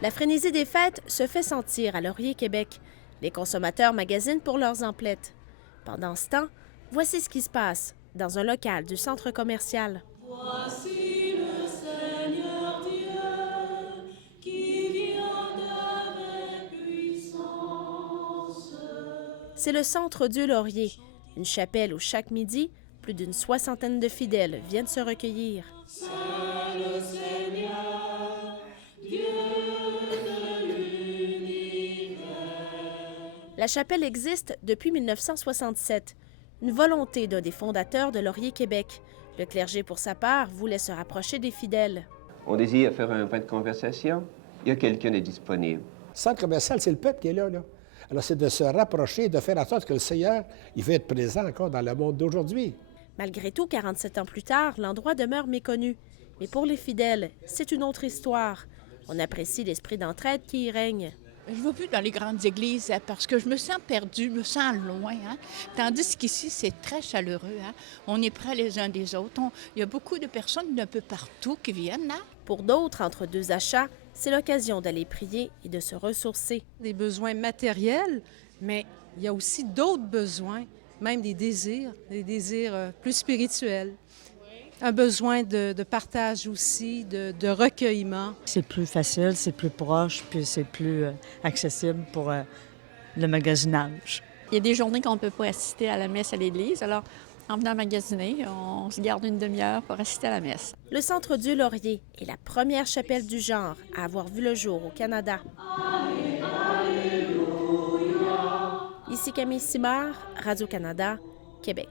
La frénésie des fêtes se fait sentir à Laurier, Québec. Les consommateurs magasinent pour leurs emplettes. Pendant ce temps, voici ce qui se passe dans un local du centre commercial. Voici le Seigneur Dieu qui vient avec puissance. C'est le Centre Dieu Laurier, une chapelle où chaque midi, plus d'une soixantaine de fidèles viennent se recueillir. C'est le Seigneur, Dieu de l'univers. La chapelle existe depuis 1967, une volonté d'un des fondateurs de Laurier, Québec. Le clergé, pour sa part, voulait se rapprocher des fidèles. On désire faire un point de conversation. Il y a quelqu'un de disponible. Le centre commercial, c'est le peuple qui est là. Alors, c'est de se rapprocher, de faire en sorte que le Seigneur, il veut être présent encore dans le monde d'aujourd'hui. Malgré tout, 47 ans plus tard, l'endroit demeure méconnu. Mais pour les fidèles, c'est une autre histoire. On apprécie l'esprit d'entraide qui y règne. Je ne vais plus dans les grandes églises parce que je me sens perdue, je me sens loin. Tandis qu'ici, c'est très chaleureux. On est près les uns des autres. Il y a beaucoup de personnes d'un peu partout qui viennent. Pour d'autres, entre deux achats, c'est l'occasion d'aller prier et de se ressourcer. Des besoins matériels, mais il y a aussi d'autres besoins, même des désirs plus spirituels. Un besoin de partage aussi, de recueillement. C'est plus facile, c'est plus proche, puis c'est plus accessible pour le magasinage. Il y a des journées qu'on ne peut pas assister à la messe à l'église, alors en venant magasiner, on se garde une demi-heure pour assister à la messe. Le Centre Dieu Laurier est la première chapelle du genre à avoir vu le jour au Canada. Ici Camille Simard, Radio-Canada, Québec.